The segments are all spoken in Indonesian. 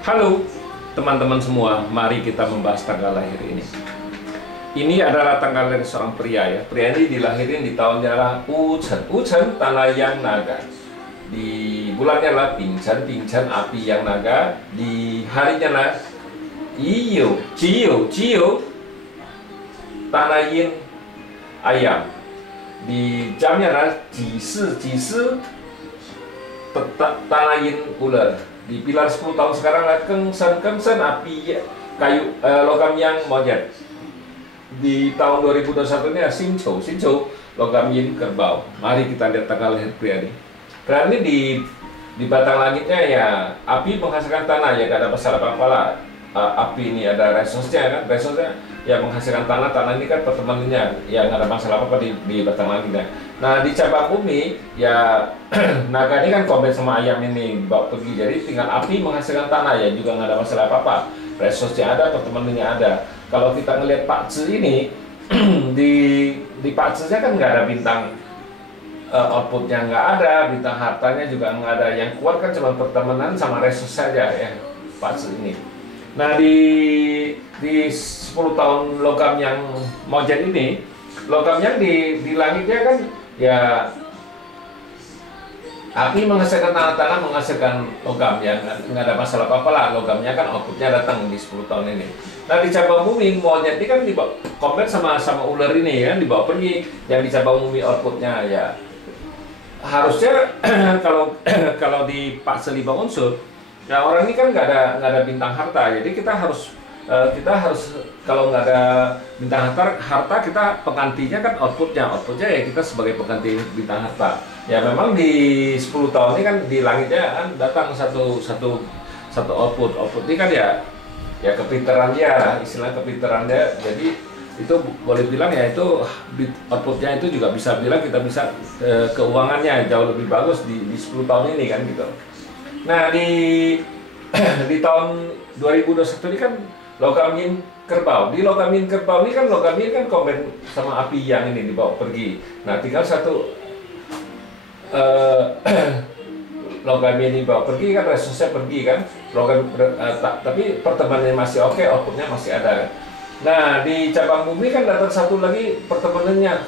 Halo teman-teman semua, mari kita membahas tanggal lahir ini. Ini adalah tanggal lahir seorang pria ya. Pria ini dilahirin di tahunnya adalah Uchen. Uchen, tanah yang naga. Di bulannya adalah Bingchen. Bingchen, api yang naga. Di harinya adalah Iyo. Ciyo, tanah yin, ayam. Di jamnya adalah Jisi, tanah yin, ular. Di pilar 10 tahun sekarang adalah Kengsen, api kayu logam yang monyet. Di tahun 2021 ini Sinchou, logam yin, kerbau. Mari kita lihat tanggal lahir pria ini. Pria ini di batang langitnya ya api menghasilkan tanah, ya gak ada masalah apa-apa lah. Api ini ada resosnya kan, resosnya ya menghasilkan tanah ini kan pertemanannya ya nggak ada masalah apa-apa di batang langitnya. Nah di cabang bumi ya naga ini kan komen sama ayam ini bawa pergi, jadi tinggal api menghasilkan tanah ya juga nggak ada masalah apa-apa. Resosnya ada, pertemanannya ada. Kalau kita ngelihat Pak Zi ini di Pak Zi nya kan nggak ada bintang, outputnya nggak ada, bintang hartanya juga nggak ada. Yang kuat kan cuma pertemanan sama resos saja ya Pak Zi ini. Nah di 10 tahun logam yang monyet ini, logam yang di langitnya kan ya api menghasilkan tanah menghasilkan logam, yang nggak ada masalah apa-apa lah, logamnya kan outputnya datang di 10 tahun ini. Nah di cabang bumi monyet ini kan dibawa kompet sama ular ini kan dibawa pergi. Yang di cabang bumi outputnya ya harusnya kalau di Pak Selibang unsur ya orang ini kan nggak ada bintang harta, jadi kita harus kalau nggak ada bintang harta kita penggantinya kan outputnya ya kita sebagai pengganti bintang harta. Ya memang di 10 tahun ini kan di langitnya kan datang satu output ini kan ya kepintaran dia, istilah kepintaran dia. Jadi itu boleh bilang ya itu outputnya itu juga bisa bilang kita bisa keuangannya jauh lebih bagus di 10 tahun ini kan gitu. Nah di tahun 2021 ini kan logam yin kerbau. Di logam yin kerbau ini kan logam yin kan komen sama api yang ini dibawa pergi. Nah tinggal satu logam yin dibawa pergi kan, resosnya pergi kan. Tapi pertemanannya masih oke, outputnya masih ada. Nah di cabang bumi kan datang satu lagi pertemanannya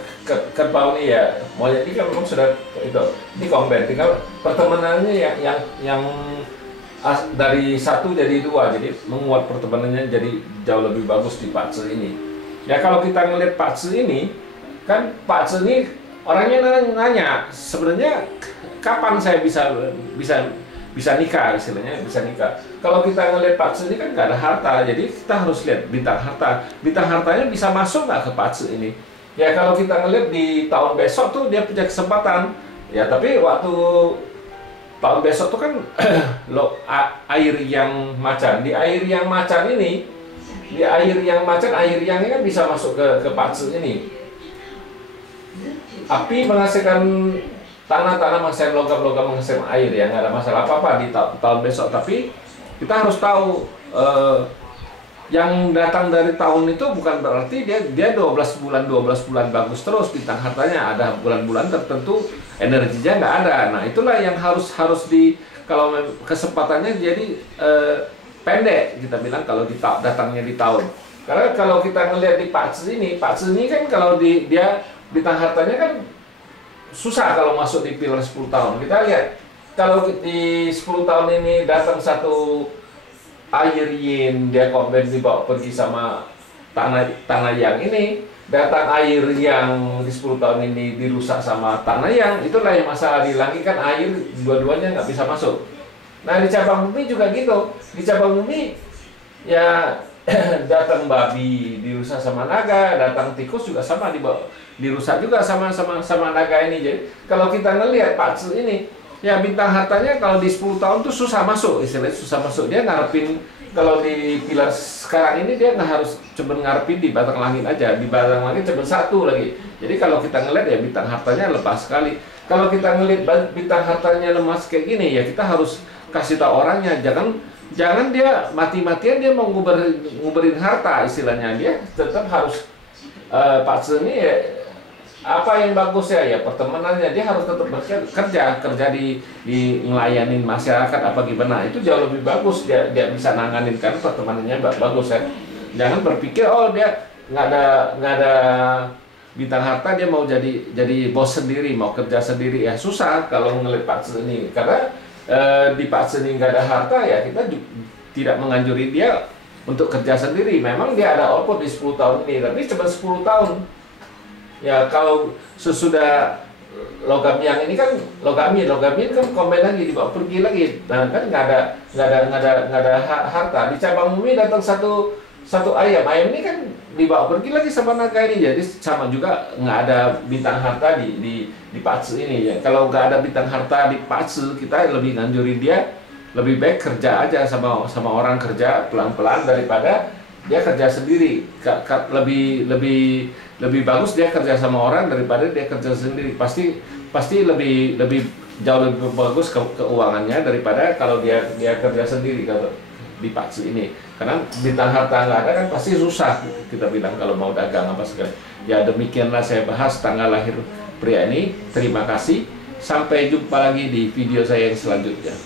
kerbau ini ya. Monyet ini kan memang sudah itu ini komen, tinggal pertemanannya yang dari 1 jadi 2, jadi menguat pertemanannya jadi jauh lebih bagus di Pak Zi ini. Ya kalau kita ngelihat Pak Zi ini kan Pak Zi ini orangnya nanya sebenarnya kapan saya bisa nikah, istilahnya bisa nikah. Kalau kita ngelihat Pak Zi ini kan nggak ada harta, jadi kita harus lihat bintang harta. Bintang hartanya bisa masuk nggak ke Pak Zi ini? Ya kalau kita ngelihat di tahun besok tuh dia punya kesempatan. Ya tapi waktu tahun besok tuh kan air yang macan. Di air yang macan ini, air yang ini kan bisa masuk ke Pak Zi ini. Api menghasilkan tanah menghasilkan logam menghasilkan air, ya nggak ada masalah apa-apa di tahun besok. Tapi kita harus tahu yang datang dari tahun itu bukan berarti dia 12 bulan bagus terus bintang hartanya. Ada bulan-bulan tertentu energinya nggak ada. Nah itulah yang harus kalau kesempatannya jadi pendek kita bilang kalau datangnya di tahun. Karena kalau kita ngelihat di Pak Zi ini kan kalau dia bintang hartanya kan susah kalau masuk di pilar 10 tahun. Kita lihat kalau di 10 tahun ini datang satu air yin, dia komen dibawa pergi sama tanah yang ini. Datang air yang di 10 tahun ini dirusak sama tanah yang, itulah yang masalah di langit kan air dua-duanya nggak bisa masuk. Nah di cabang bumi juga gitu. Di cabang bumi ya datang babi dirusak sama naga, datang tikus juga sama dirusak juga sama naga ini. Jadi kalau kita ngelihat Pak Zi ini ya bintang hartanya kalau di 10 tahun tuh susah masuk, istilahnya susah masuk. Dia ngarepin kalau di pilar sekarang ini dia nggak harus cuma ngarepin di batang langit aja, di batang langit cuma satu lagi. Jadi kalau kita ngeliat ya bintang hartanya lepas sekali. Kalau kita ngeliat bintang hartanya lemas kayak gini ya kita harus kasih tahu orangnya, jangan dia mati-matian dia mau nguberin harta, istilahnya dia tetap harus Pak Zi ini ya, apa yang bagus ya, ya pertemanannya, dia harus tetap kerja di ngelayanin masyarakat apa gimana, itu jauh lebih bagus, dia bisa nanganin kan pertemanannya bagus ya. Jangan berpikir oh dia nggak ada bintang harta dia mau jadi bos sendiri, mau kerja sendiri, ya susah kalau ngelihat Pak Seni, karena di Pak Seni nggak ada harta ya, kita tidak menganjuri dia untuk kerja sendiri. Memang dia ada output di 10 tahun ini, tapi cuma 10 tahun. Ya kalau sesudah logam yang ini kan logamin kan komen lagi, dibawa pergi lagi. Nah kan nggak ada harta. Di cabang bumi datang satu ayam ini kan dibawa pergi lagi sama naga ini. Jadi sama juga nggak ada bintang harta di Patsu ini ya. Kalau nggak ada bintang harta di Patsu, kita lebih nganjurin dia lebih baik kerja aja sama orang, kerja pelan-pelan daripada dia kerja sendiri. Lebih bagus dia kerja sama orang daripada dia kerja sendiri. Pasti lebih jauh lebih bagus keuangannya daripada kalau dia kerja sendiri kalau di Patsu ini. Karena bintang harta nggak ada kan pasti susah kita bilang kalau mau dagang apa segala. Ya demikianlah saya bahas tanggal lahir pria ini. Terima kasih. Sampai jumpa lagi di video saya yang selanjutnya.